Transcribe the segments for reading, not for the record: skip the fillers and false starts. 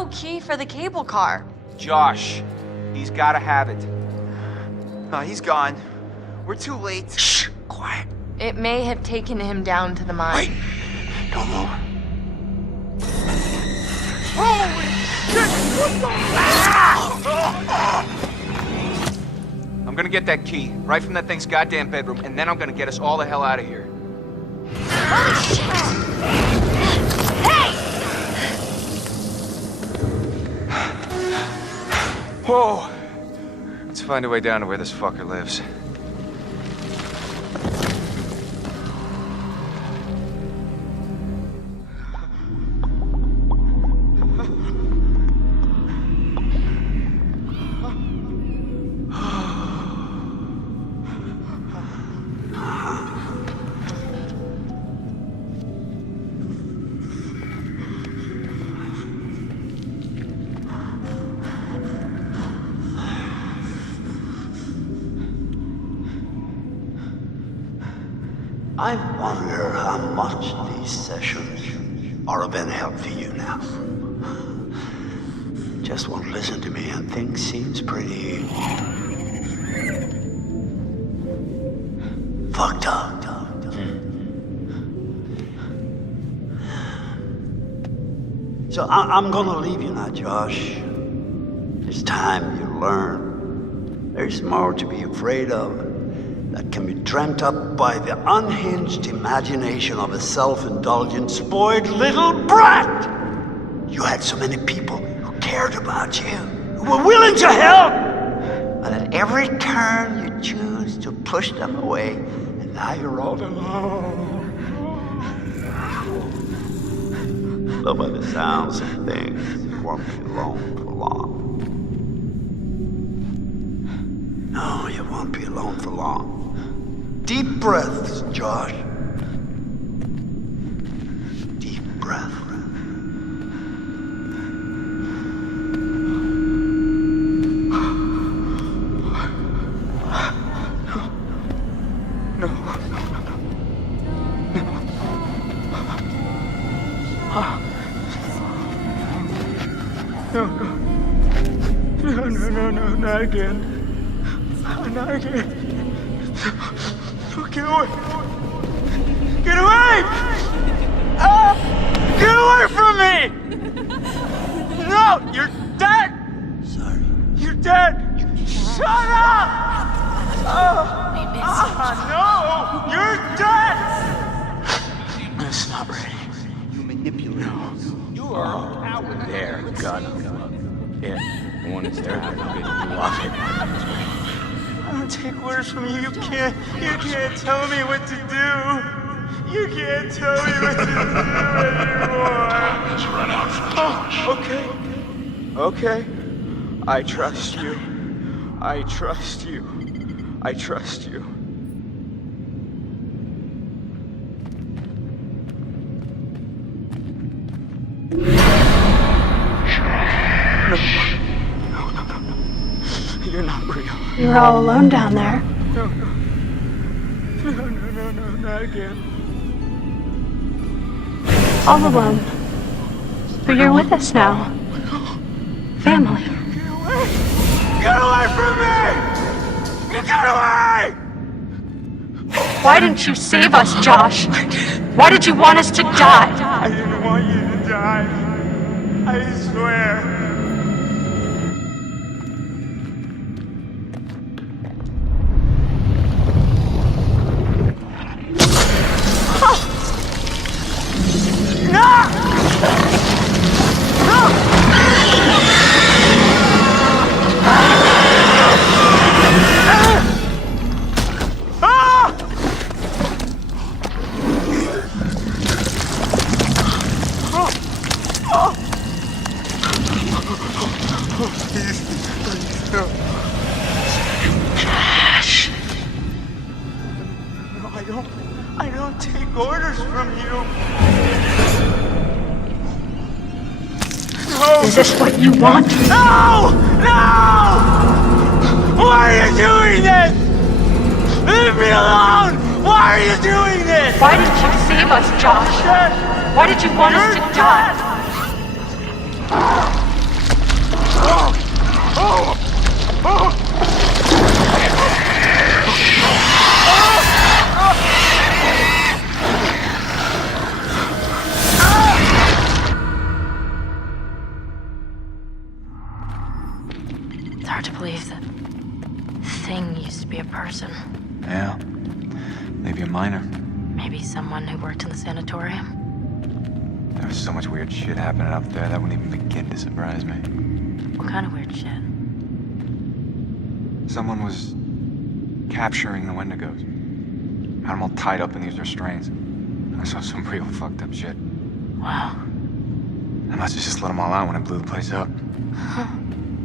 no key for the cable car. Josh, he's gotta have it. He's gone. We're too late. Shh, quiet. It may have taken him down to the mine. Wait, don't move. Holy shit! What the? I'm gonna get that key right from that thing's goddamn bedroom, and then I'm gonna get us all the hell out of here. Holy shit! Hey! Whoa! Let's find a way down to where this fucker lives. I wonder how much these sessions are of any help to you now. Just won't listen to me and things seems pretty fucked up. So I'm gonna leave you now, Josh. It's time you learn. There's more to be afraid of that can be dreamt up by the unhinged imagination of a self-indulgent, spoiled little brat. You had so many people who cared about you, who were willing to help, and at every turn you choose to push them away, and now you're all alone. Though by the sounds of things, you won't be alone for long. No, you won't be alone for long. Deep breaths, Josh. Deep breath. No. No, not again. Not again. Get away! Get away! Get away from me! No, you're dead! Sorry. You're dead! Shut up! No! You're dead! It's not ready. You manipulate. No. You are a coward. There, gun. Yeah, the one that's there, I love it. I don't take orders from you. You can't tell me what to do. You can't tell me what to do anymore. Time has run out for Josh. Okay. I trust you. I trust you. I trust you. No. You're not real. You're all alone down there. No, not again. All alone. But you're with us now. Family. Get away from me! Get away! Why didn't you save us, Josh? Why did you want us to die? I didn't want you to die. I swear. I don't take orders from you. No! Is this what you want? No! No! Why are you doing this? Leave me alone! Why are you doing this? Why didn't you save us, Josh? Why did you want us to die? hard to believe that thing used to be a person. Yeah. Maybe a minor. Maybe someone who worked in the sanatorium. There was so much weird shit happening up there that wouldn't even begin to surprise me. What kind of weird shit? Someone was capturing the wendigos. Had them all tied up in these restraints. I saw some real fucked up shit. Wow. I must have just let them all out when I blew the place up. Huh.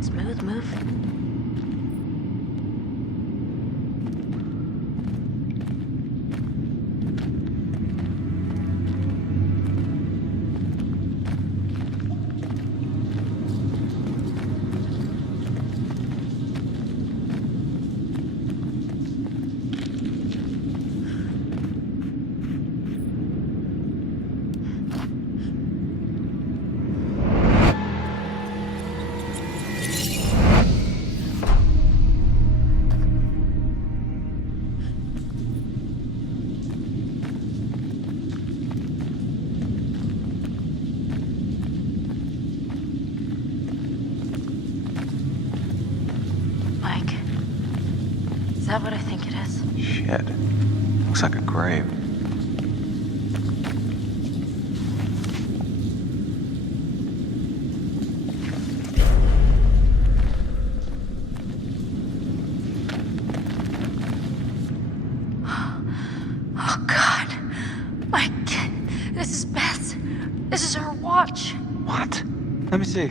Smooth move. Is that what I think it is? Shit. Looks like a grave. Oh, God. Mike, this is Beth's. This is her watch. What? Let me see.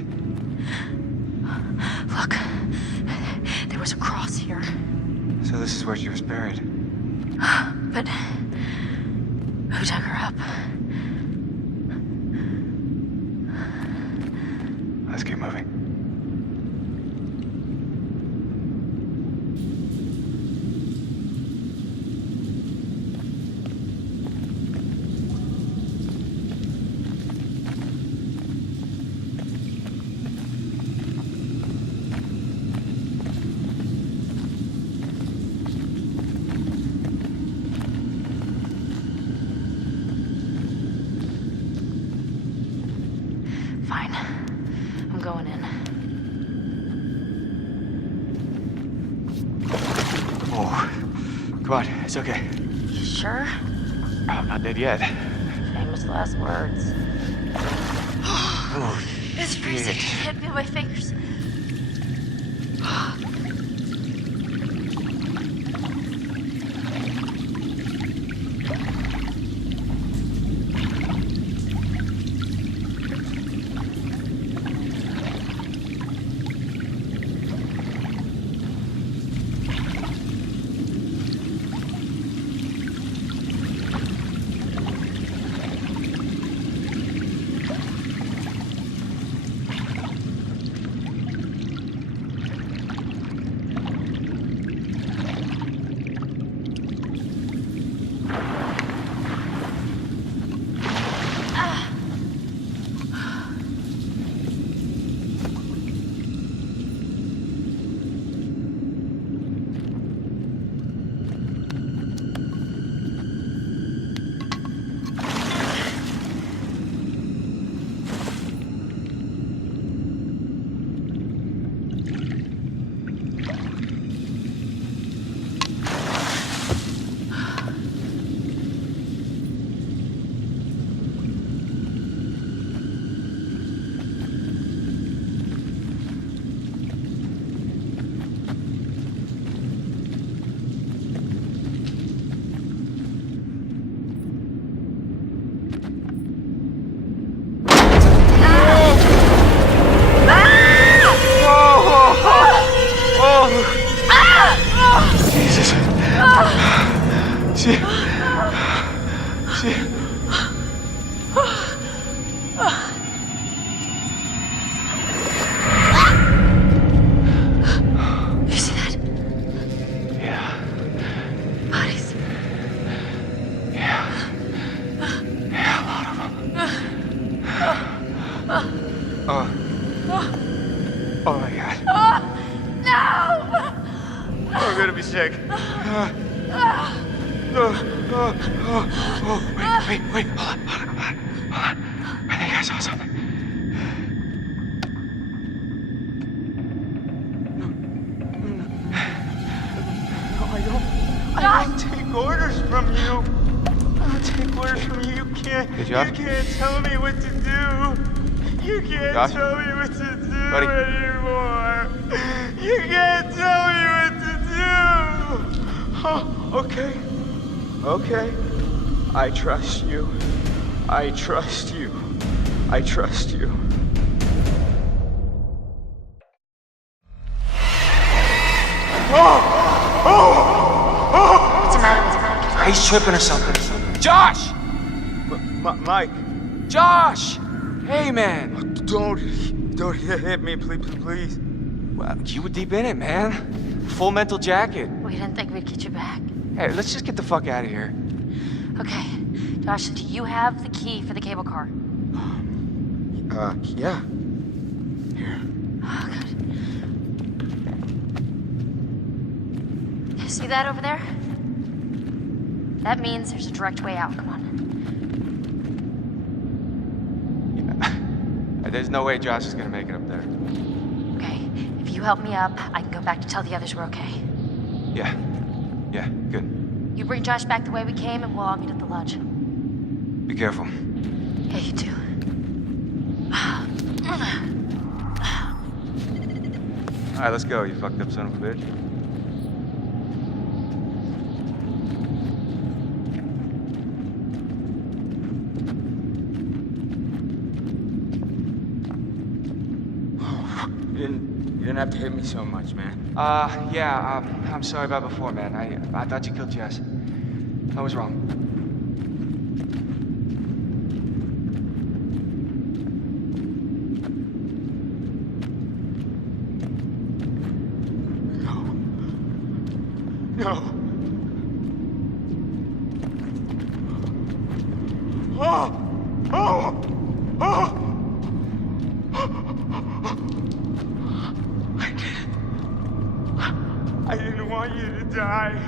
Look, there was a cross here. So this is where she was buried. But who dug her up? Let's keep moving. Fine. I'm going in. Oh, come on, it's okay. You sure? I'm not dead yet. Famous last words. Oh, It's freezing. shit. I can't feel my fingers. You see that? Yeah. Bodies. Yeah. Yeah, a lot of them. Oh my God. No! I'm gonna be sick. Wait, hold on. I think I saw something. I don't take orders from you. I don't take orders from you. You can't. Hey, Josh? You can't tell me what to do. You can't Josh? tell me what to do Buddy? anymore. You can't tell me what to do. Oh, okay. Okay. I trust you. I trust you. I trust you. What's the matter with Mike? He's tripping or something. Josh! Mike, Josh! Hey, man. don't hit me, please. Well, you were deep in it, man. Full mental jacket. We didn't think we'd get you back. Hey, let's just get the fuck out of here. Okay. Josh, do you have the key for the cable car? Yeah. Oh, good. You see that over there? That means there's a direct way out. Come on. There's no way Josh is gonna make it up there. Okay. If you help me up, I can go back to tell the others we're okay. Yeah. Yeah, good. You bring Josh back the way we came, and we'll all meet at the lodge. Be careful. Yeah, you too. Alright, let's go, you fucked up son of a bitch. You didn't have to hit me so much, man. Yeah, I'm sorry about before, man. I thought you killed Jess. I was wrong. No. Oh! Oh! Oh! I didn't want you to die.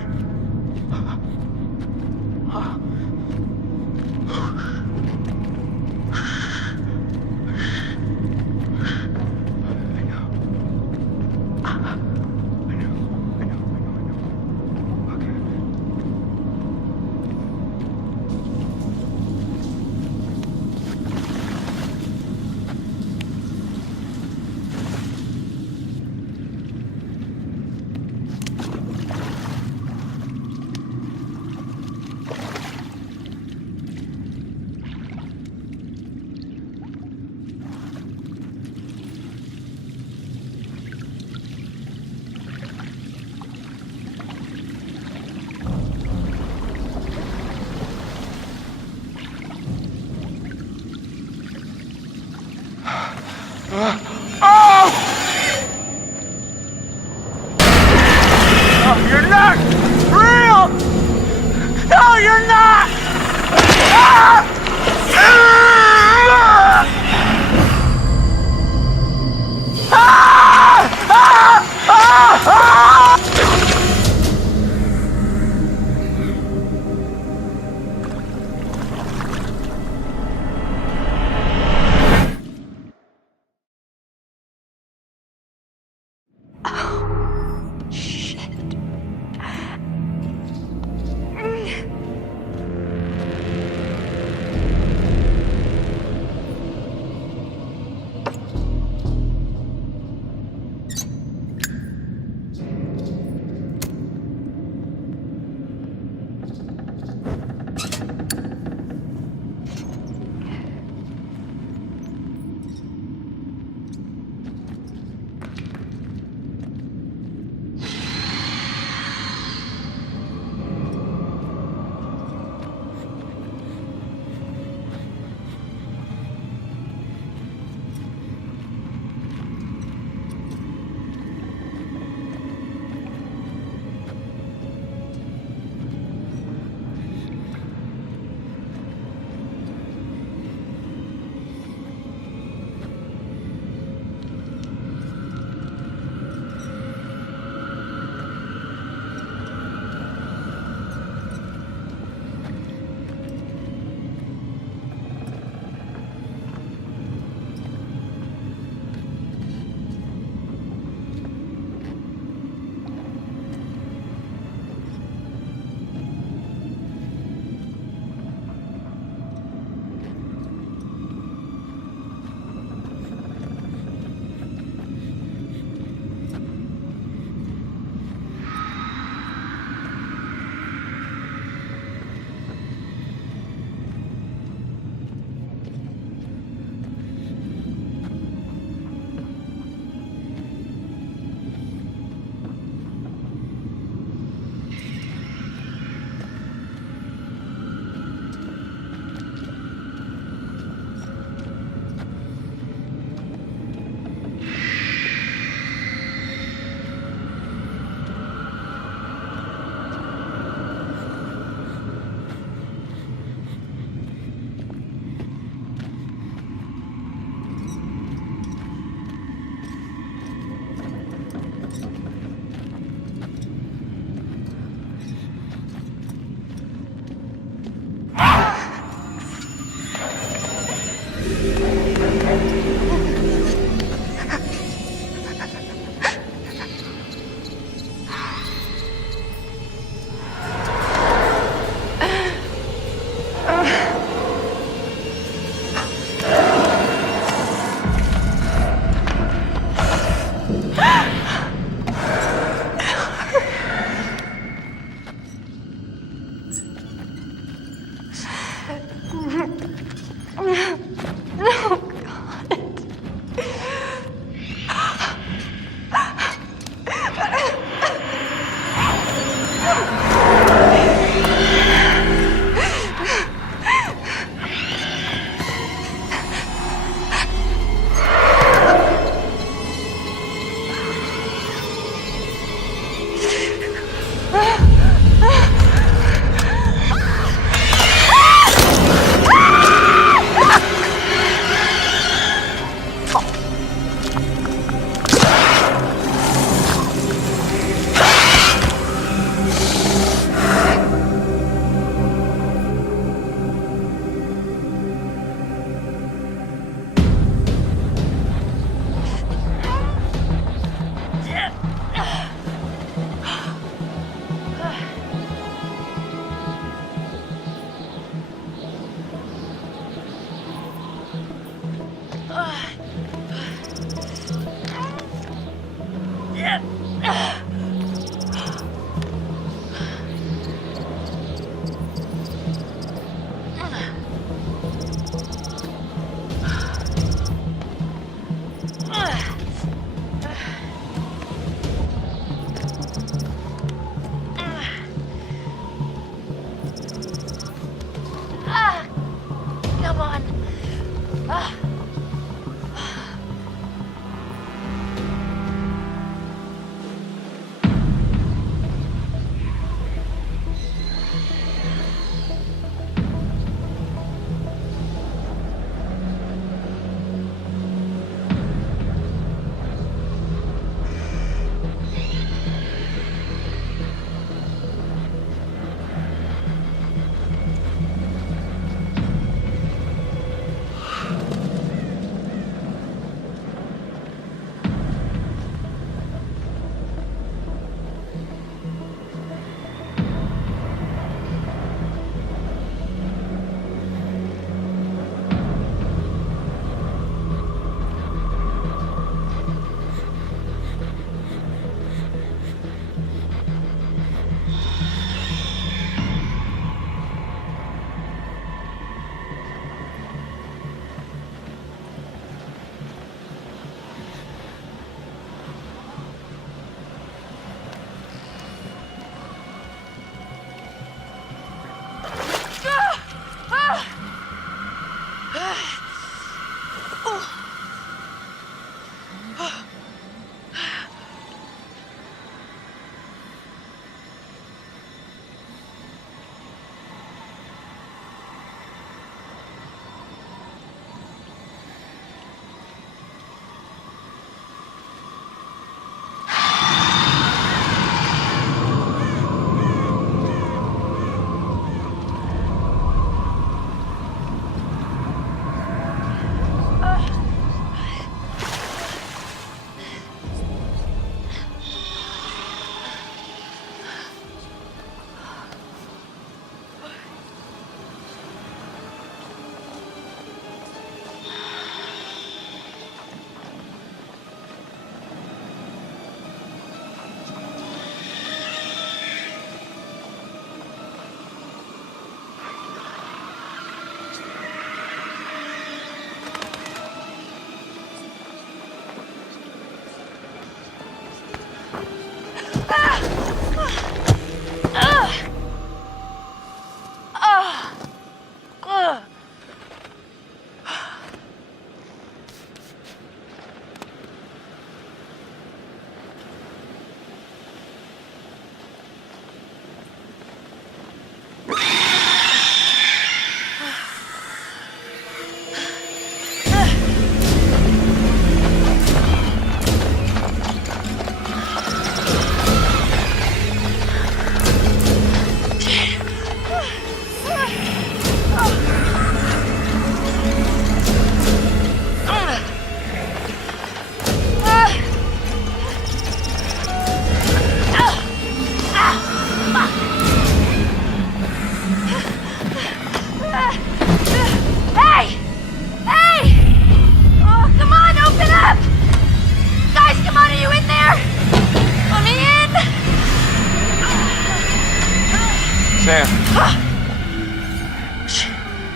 Sam.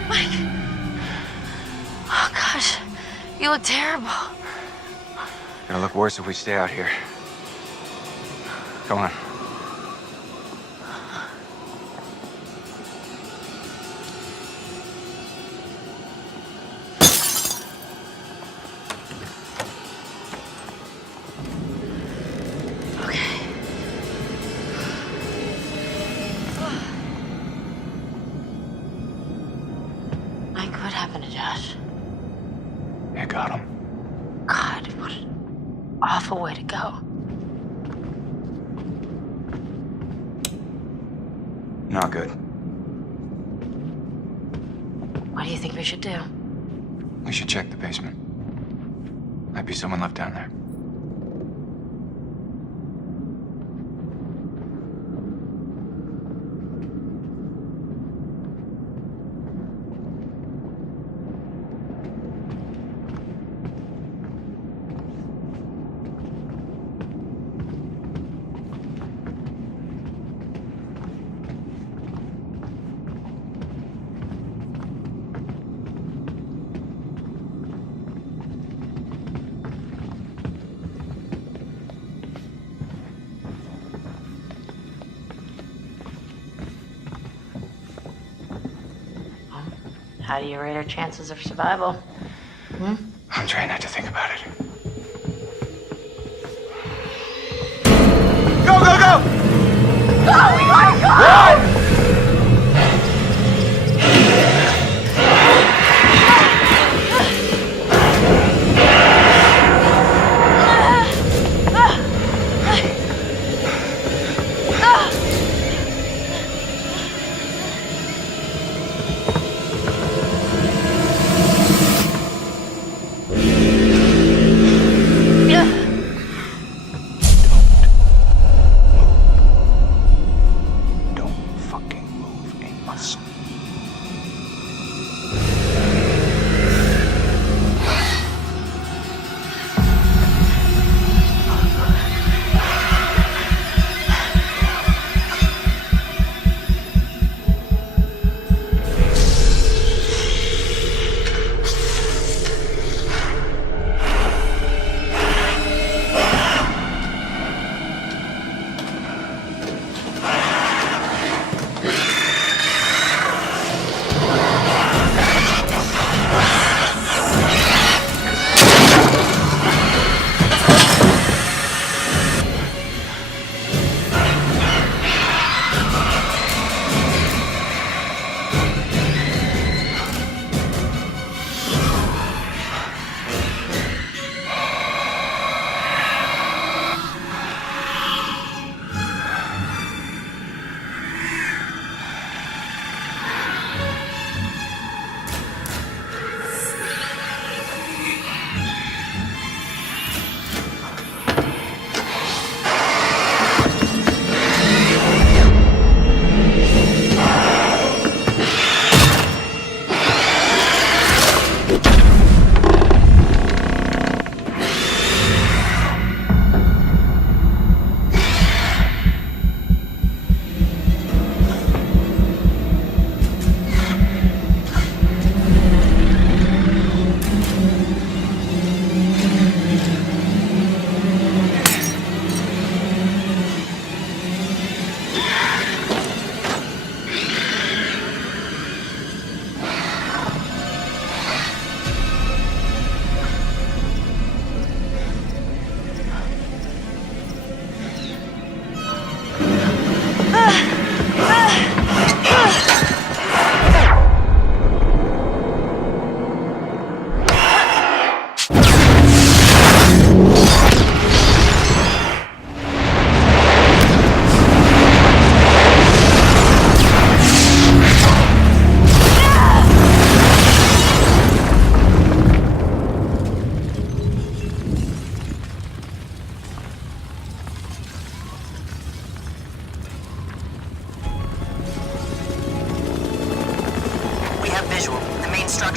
Mike. Oh, gosh. You look terrible. It'll look worse if we stay out here. Come on. What happened to Josh? You got him. God, what an awful way to go. Not good. What do you think we should do? We should check the basement. Might be someone left down there. How do you rate our chances of survival? I'm trying not to think about it. Go, go, go! Oh my God!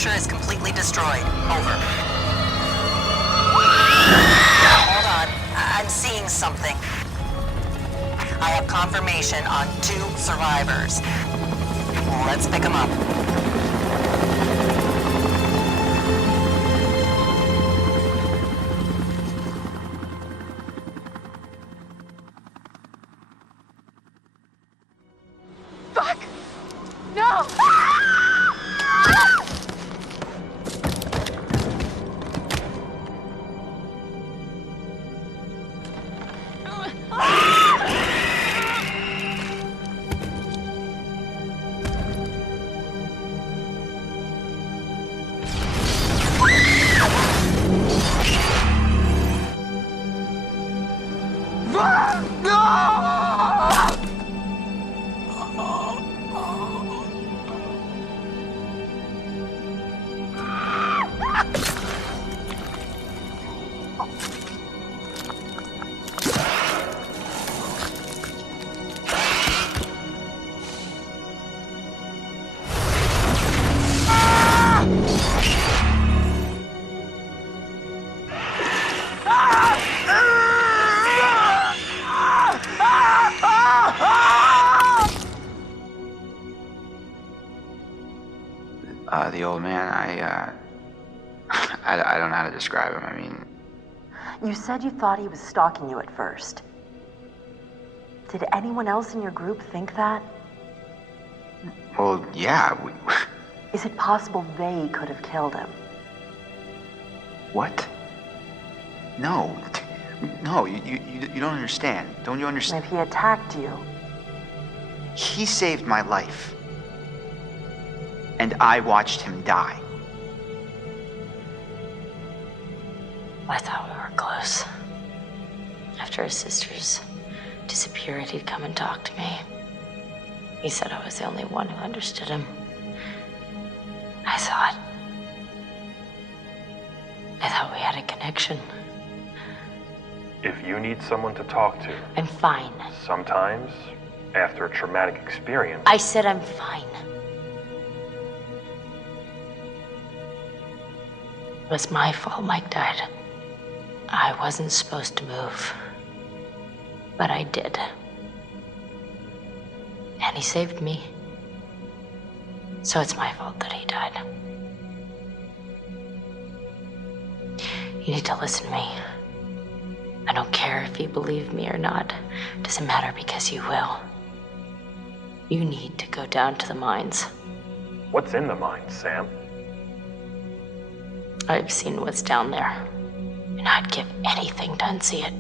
structure is completely destroyed. Over. Hold on. I'm seeing something. I have confirmation on 2 survivors. Let's pick them up. Fuck! No! The old man, I don't know how to describe him. I mean, You said you thought he was stalking you at first. Did anyone else in your group think that? well, yeah, Is it possible they could have killed him? what? No, you don't understand. Don't you understand? If he attacked you, He saved my life. And I watched him die. I thought we were close. After his sisters disappeared, he'd come and talk to me. He said I was the only one who understood him. I thought we had a connection. If you need someone to talk to, I'm fine. sometimes, after a traumatic experience, I said I'm fine. It was my fault Mike died. I wasn't supposed to move. But I did. And he saved me. So it's my fault that he died. You need to listen to me. I don't care if you believe me or not. It doesn't matter because you will. You need to go down to the mines. what's in the mind, Sam? I've seen what's down there, and I'd give anything to unsee it.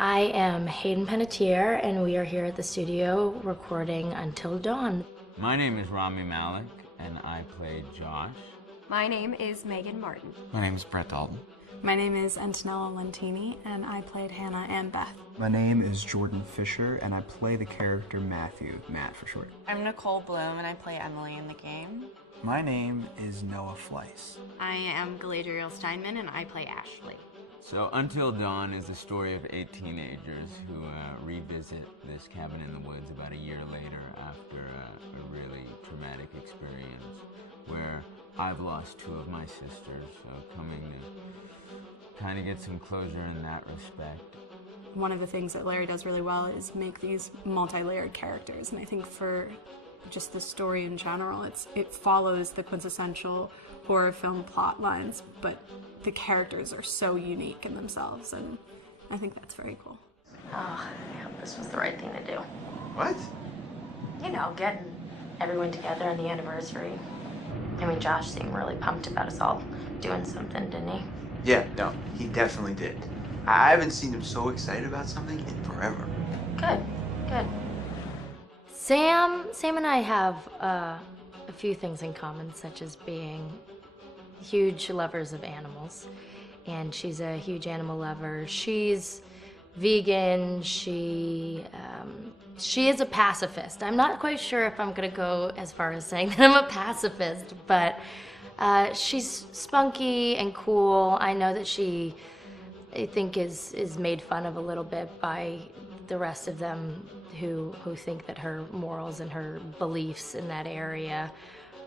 I am Hayden Panettiere, and we are here at the studio recording Until Dawn. My name is Rami Malek, and I play Josh. My name is Megan Martin. My name is Brett Dalton. My name is Antonella Lentini, and I played Hannah and Beth. My name is Jordan Fisher, and I play the character Matthew, Matt for short. I'm Nicole Bloom, and I play Emily in the game. My name is Noah Fleiss. I am Galadriel Steinman, and I play Ashley. So Until Dawn is the story of 8 teenagers who revisit this cabin in the woods about a year later after a really traumatic experience where I've lost 2 of my sisters, so coming to kind of get some closure in that respect. One of the things that Larry does really well is make these multi-layered characters, and I think for just the story in general, it follows the quintessential horror film plot lines, but the characters are so unique in themselves, and I think that's very cool. Oh, I hope this was the right thing to do. What? You know, getting everyone together on the anniversary. I mean, Josh seemed really pumped about us all doing something, didn't he? Yeah, no, he definitely did. I haven't seen him so excited about something in forever. Good, good. Sam and I have a few things in common, such as being huge lovers of animals, and she's a huge animal lover. She's vegan. She is a pacifist. I'm not quite sure if I'm gonna go as far as saying that I'm a pacifist, but she's spunky and cool. I know that she, I think, is made fun of a little bit by the rest of them who think that her morals and her beliefs in that area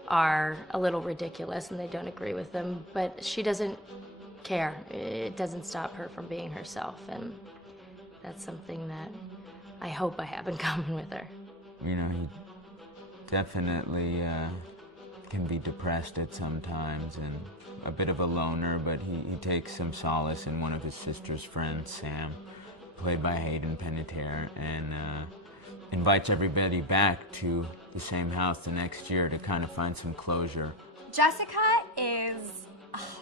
are a little ridiculous and they don't agree with them, but she doesn't care. It doesn't stop her from being herself, and that's something that I hope I have in common with her. You know, he definitely can be depressed at some times and a bit of a loner, but he takes some solace in one of his sister's friends, Sam, played by Hayden Panettiere, and invites everybody back to the same house the next year to kind of find some closure. Jessica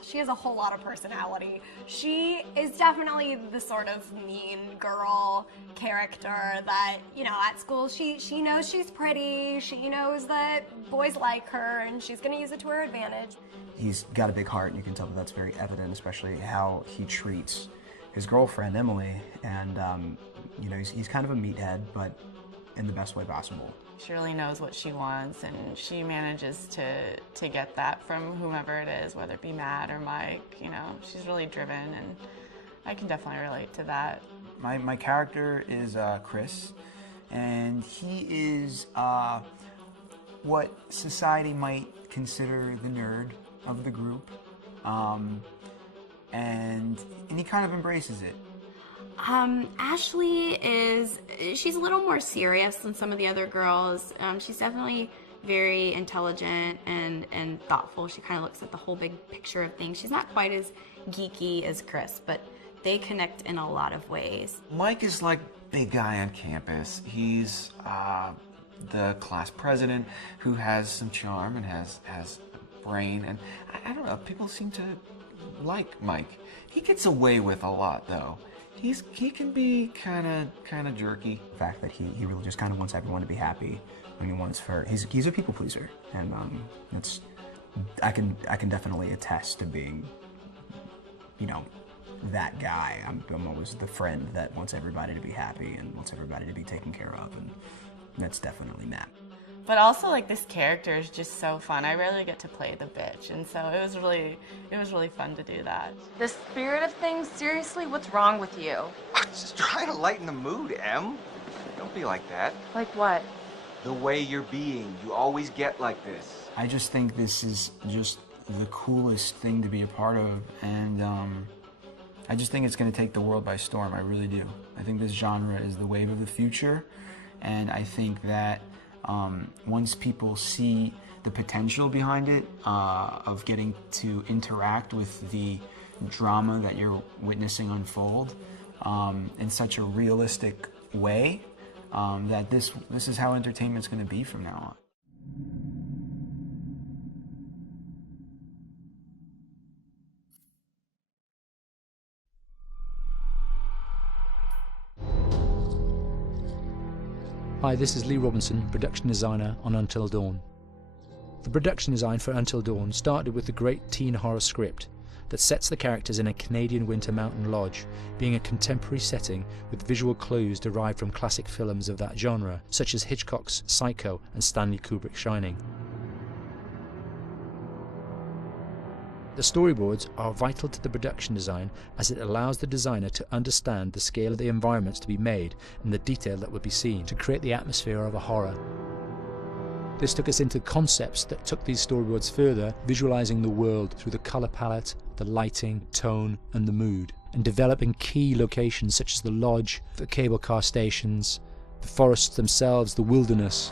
she has a whole lot of personality. She is definitely the sort of mean girl character that, you know, at school she knows she's pretty, she knows that boys like her, and she's gonna use it to her advantage. He's got a big heart, and you can tell that that's very evident, especially how he treats his girlfriend, Emily, and you know, he's kind of a meathead, but in the best way possible. She really knows what she wants, and she manages to get that from whomever it is, whether it be Matt or Mike. You know, she's really driven, and I can definitely relate to that. My character is Chris, and he is what society might consider the nerd of the group, and he kind of embraces it. Ashley she's a little more serious than some of the other girls. She's definitely very intelligent and thoughtful. She kind of looks at the whole big picture of things. She's not quite as geeky as Chris, but they connect in a lot of ways. Mike is like big guy on campus. He's the class president who has some charm and has brain, and I don't know, people seem to like Mike. He gets away with a lot though. He can be kind of jerky. The fact that he really just kind of wants everyone to be happy, and he's a people pleaser, and I can definitely attest to being, you know, that guy. I'm always the friend that wants everybody to be happy and wants everybody to be taken care of, and that's definitely Matt. But also, like, this character is just so fun. I rarely get to play the bitch, and so it was really fun to do that. The spirit of things, seriously, what's wrong with you? Just trying to lighten the mood, Em. Don't be like that. Like what? The way you're being, you always get like this. I just think this is just the coolest thing to be a part of, and I just think it's going to take the world by storm. I really do. I think this genre is the wave of the future, and I think that once people see the potential behind it, of getting to interact with the drama that you're witnessing unfold in such a realistic way, that this is how entertainment's going to be from now on. Hi, this is Lee Robinson, production designer on Until Dawn. The production design for Until Dawn started with the great teen horror script that sets the characters in a Canadian winter mountain lodge, being a contemporary setting with visual clues derived from classic films of that genre, such as Hitchcock's Psycho and Stanley Kubrick's Shining. The storyboards are vital to the production design as it allows the designer to understand the scale of the environments to be made and the detail that would be seen to create the atmosphere of a horror. This took us into concepts that took these storyboards further, visualizing the world through the color palette, the lighting, tone and the mood, and developing key locations such as the lodge, the cable car stations, the forests themselves, the wilderness.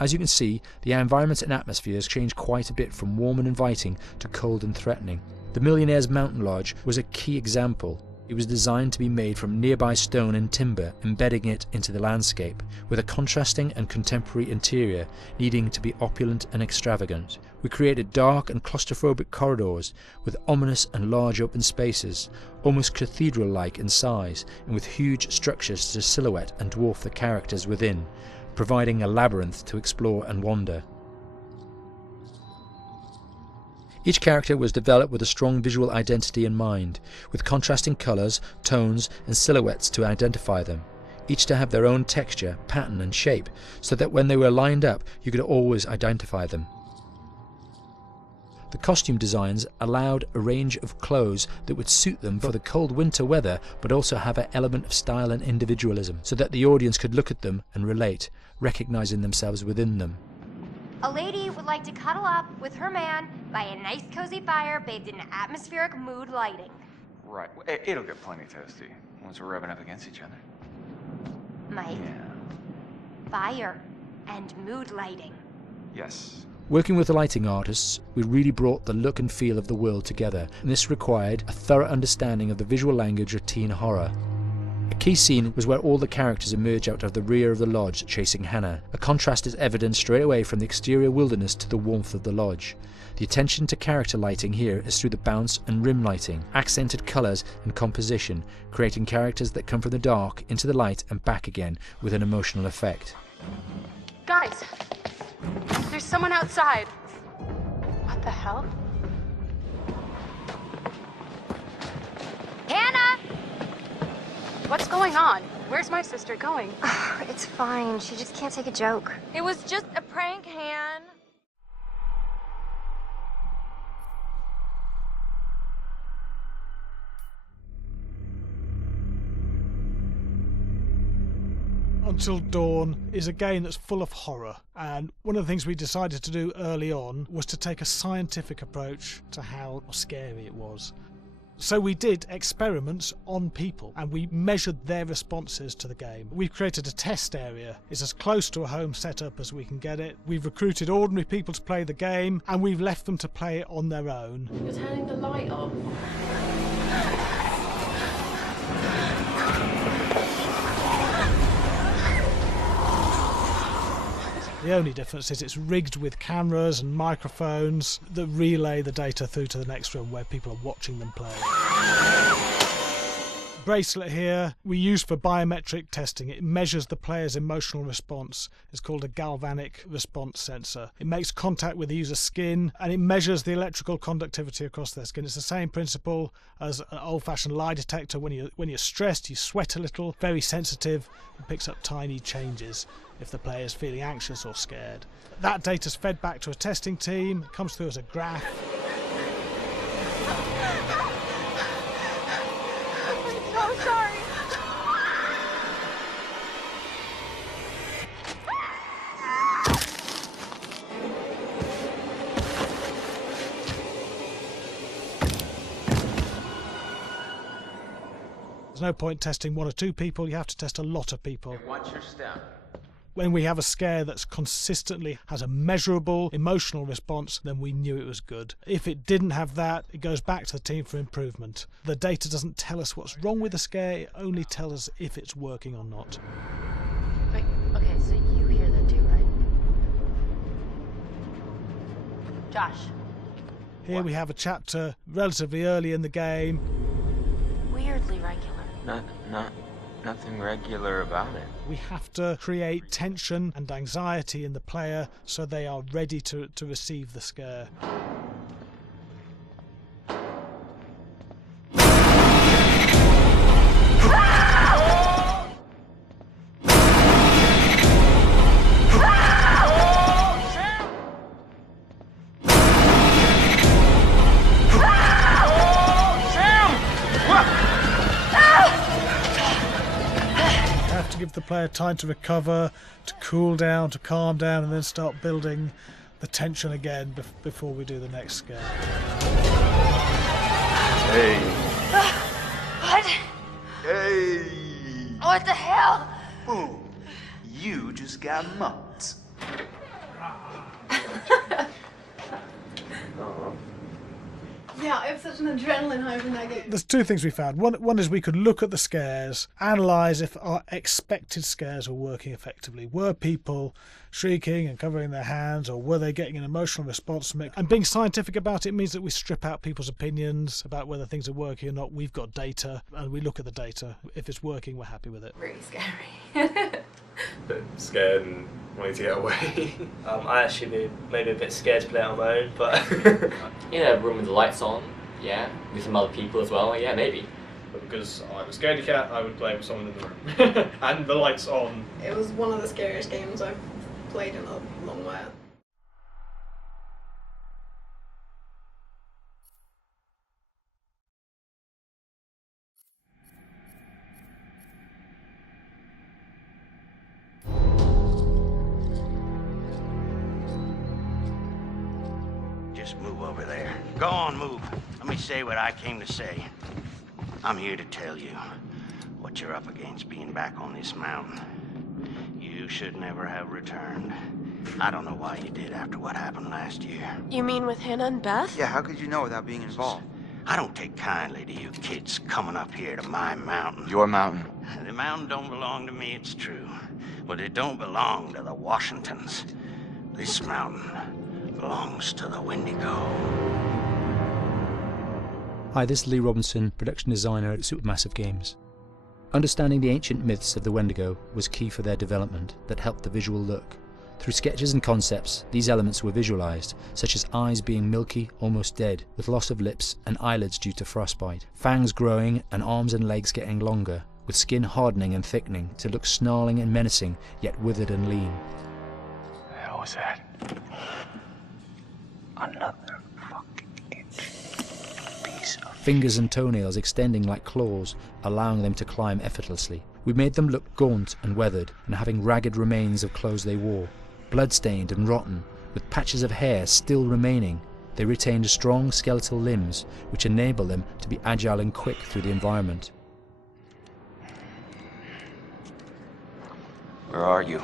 As you can see, the environments and atmospheres change quite a bit from warm and inviting to cold and threatening. The Millionaire's Mountain Lodge was a key example. It was designed to be made from nearby stone and timber, embedding it into the landscape, with a contrasting and contemporary interior needing to be opulent and extravagant. We created dark and claustrophobic corridors with ominous and large open spaces, almost cathedral-like in size, and with huge structures to silhouette and dwarf the characters within, providing a labyrinth to explore and wander. Each character was developed with a strong visual identity in mind, with contrasting colours, tones and silhouettes to identify them, each to have their own texture, pattern and shape, so that when they were lined up you could always identify them. The costume designs allowed a range of clothes that would suit them for the cold winter weather, but also have an element of style and individualism, so that the audience could look at them and relate, recognizing themselves within them. A lady would like to cuddle up with her man by a nice cozy fire bathed in atmospheric mood lighting. Right. It'll get plenty toasty once we're rubbing up against each other. Mike, fire and mood lighting. Yes. Working with the lighting artists, we really brought the look and feel of the world together, and this required a thorough understanding of the visual language of teen horror. A key scene was where all the characters emerge out of the rear of the lodge chasing Hannah. A contrast is evident straight away from the exterior wilderness to the warmth of the lodge. The attention to character lighting here is through the bounce and rim lighting, accented colours and composition, creating characters that come from the dark into the light and back again with an emotional effect. Guys, there's someone outside. What the hell? Hannah! What's going on? Where's my sister going? It's fine. She just can't take a joke. It was just a prank, Han. Until Dawn is a game that's full of horror, and one of the things we decided to do early on was to take a scientific approach to how scary it was. So we did experiments on people and we measured their responses to the game. We've created a test area. It's as close to a home setup as we can get it. We've recruited ordinary people to play the game and we've left them to play it on their own. You're turning the light off. The only difference is it's rigged with cameras and microphones that relay the data through to the next room where people are watching them play. Bracelet here we use for biometric testing. It measures the player's emotional response. It's called a galvanic response sensor. It makes contact with the user's skin and it measures the electrical conductivity across their skin. It's the same principle as an old-fashioned lie detector. When you're stressed, you sweat a little, very sensitive. It picks up tiny changes if the player is feeling anxious or scared. That data's fed back to a testing team. It comes through as a graph. I'm so sorry. There's no point testing one or two people, you have to test a lot of people. Watch your step. When we have a scare that's consistently has a measurable emotional response, then we knew it was good. If it didn't have that, it goes back to the team for improvement. The data doesn't tell us what's wrong with the scare, it only tells us if it's working or not. Wait, okay, so you hear that too, right? Josh. Here we have a chapter relatively early in the game. Weirdly regular. nothing regular about it. We have to create tension and anxiety in the player so they are ready to receive the scare. Give the player time to recover, to cool down, to calm down, and then start building the tension again before we do the next scare. Hey. What? Hey. What the hell? Boom. You just got mugged. Yeah, I have such an adrenaline high from that game. There's two things we found. One is we could look at the scares, analyse if our expected scares were working effectively. Were people shrieking and covering their hands, or were they getting an emotional response from it? And being scientific about it means that we strip out people's opinions about whether things are working or not. We've got data, and we look at the data. If it's working, we're happy with it. Really scary. Bit scared and wanting to get away. I actually maybe a bit scared to play it on my own, but in a room with the lights on, yeah, with some other people as well, yeah, maybe. But because I'm a scaredy cat, I would play with someone in the room. And the lights on. It was one of the scariest games I've played in a long while. Just move over there. Go on, move. Let me say what I came to say. I'm here to tell you what you're up against being back on this mountain. You should never have returned. I don't know why you did after what happened last year. You mean with Hannah and Beth? Yeah, how could you know without being involved? I don't take kindly to you kids coming up here to my mountain. Your mountain. The mountain don't belong to me, it's true. But it don't belong to the Washingtons. This mountain belongs to the Wendigo. Hi, this is Lee Robinson, production designer at Supermassive Games. Understanding the ancient myths of the Wendigo was key for their development that helped the visual look. Through sketches and concepts, these elements were visualized, such as eyes being milky, almost dead, with loss of lips and eyelids due to frostbite, fangs growing and arms and legs getting longer, with skin hardening and thickening to look snarling and menacing, yet withered and lean. What the hell was that? Another fucking piece of... Fingers and toenails extending like claws, allowing them to climb effortlessly. We made them look gaunt and weathered, and having ragged remains of clothes they wore. Blood-stained and rotten, with patches of hair still remaining, they retained strong skeletal limbs, which enable them to be agile and quick through the environment. Where are you?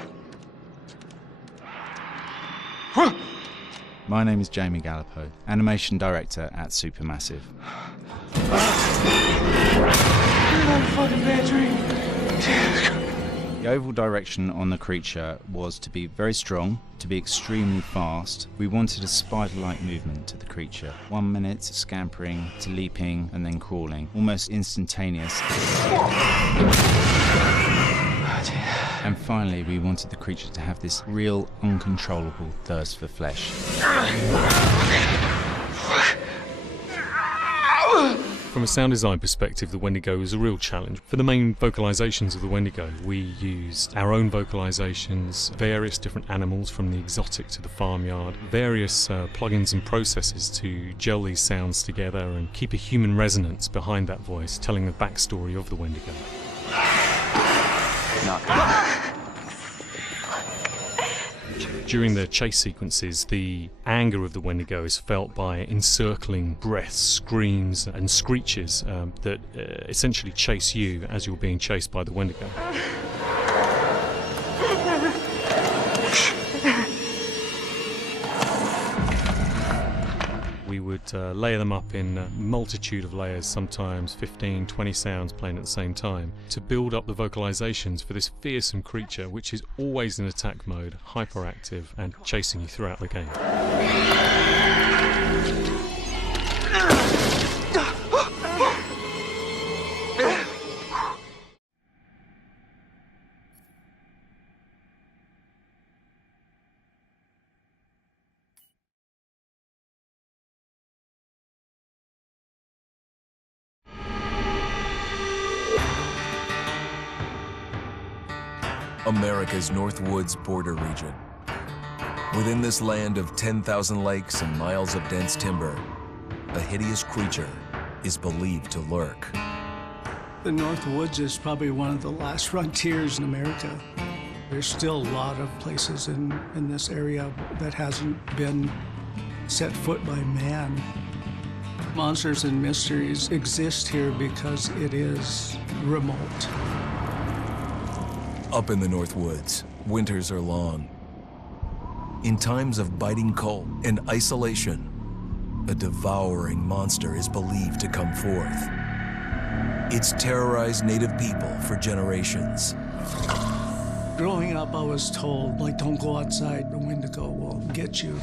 My name is Jamie Gallipo, animation director at Supermassive. The overall direction on the creature was to be very strong, to be extremely fast. We wanted a spider-like movement to the creature. 1 minute scampering to leaping and then crawling, almost instantaneous. And finally, we wanted the creature to have this real, uncontrollable thirst for flesh. From a sound design perspective, the Wendigo is a real challenge. For the main vocalizations of the Wendigo, we used our own vocalizations, various different animals from the exotic to the farmyard, various plugins and processes to gel these sounds together and keep a human resonance behind that voice, telling the backstory of the Wendigo. During the chase sequences, the anger of the Wendigo is felt by encircling breaths, screams and screeches that essentially chase you as you're being chased by the Wendigo. We would layer them up in a multitude of layers, sometimes 15, 20 sounds playing at the same time, to build up the vocalizations for this fearsome creature which is always in attack mode, hyperactive, and chasing you throughout the game. America's North Woods border region. Within this land of 10,000 lakes and miles of dense timber, a hideous creature is believed to lurk. The North Woods is probably one of the last frontiers in America. There's still a lot of places in this area that hasn't been set foot by man. Monsters and mysteries exist here because it is remote. Up in the North Woods, winters are long. In times of biting cold and isolation, a devouring monster is believed to come forth. It's terrorized native people for generations. Growing up, I was told, like, don't go outside, the wendigo will get you.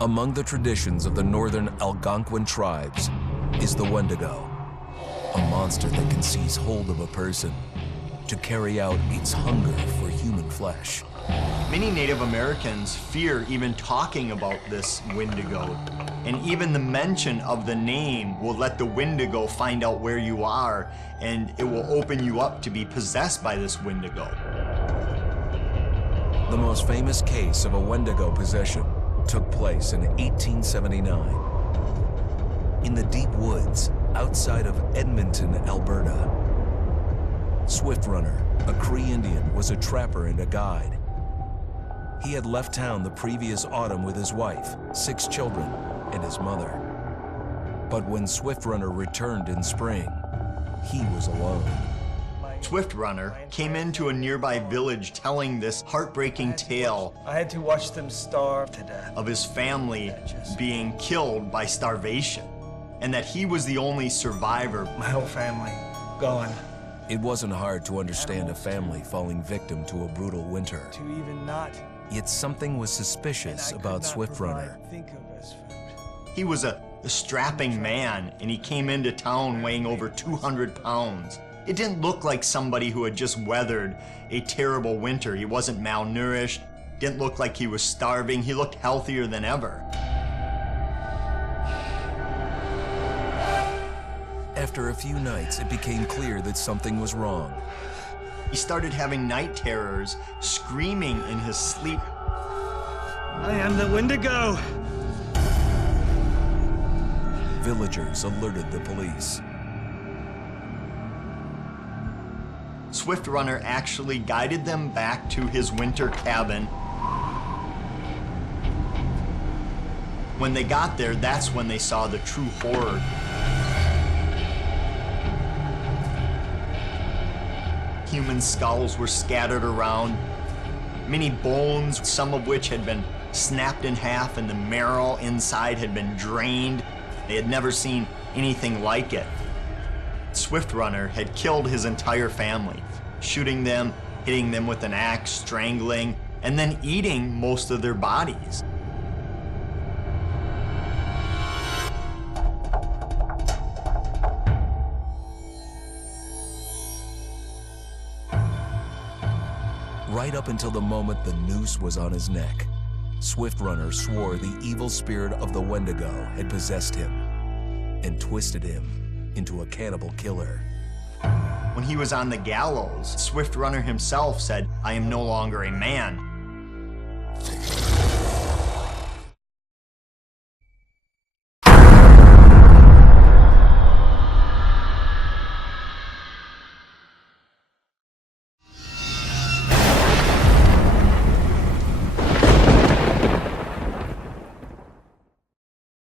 Among the traditions of the northern Algonquin tribes is the wendigo, a monster that can seize hold of a person to carry out its hunger for human flesh. Many Native Americans fear even talking about this wendigo, and even the mention of the name will let the wendigo find out where you are, and it will open you up to be possessed by this wendigo. The most famous case of a wendigo possession took place in 1879 in the deep woods outside of Edmonton, Alberta. Swift Runner, a Cree Indian, was a trapper and a guide. He had left town the previous autumn with his wife, 6 children, and his mother. But when Swift Runner returned in spring, he was alone. Swift Runner came into a nearby village telling this heartbreaking tale. I had to watch them starve to death. Of his family being killed by starvation, and that he was the only survivor. My whole family gone. It wasn't hard to understand a family falling victim to a brutal winter. To even not. Yet something was suspicious about Swift Runner. He was a strapping man, and he came into town weighing over 200 pounds. It didn't look like somebody who had just weathered a terrible winter. He wasn't malnourished, didn't look like he was starving. He looked healthier than ever. After a few nights, it became clear that something was wrong. He started having night terrors, screaming in his sleep. I am the wendigo! Villagers alerted the police. Swift Runner actually guided them back to his winter cabin. When they got there, that's when they saw the true horror. Human skulls were scattered around, many bones, some of which had been snapped in half and the marrow inside had been drained. They had never seen anything like it. Swift Runner had killed his entire family, shooting them, hitting them with an axe, strangling, and then eating most of their bodies. Right up until the moment the noose was on his neck, Swift Runner swore the evil spirit of the wendigo had possessed him and twisted him into a cannibal killer. When he was on the gallows, Swift Runner himself said, "I am no longer a man.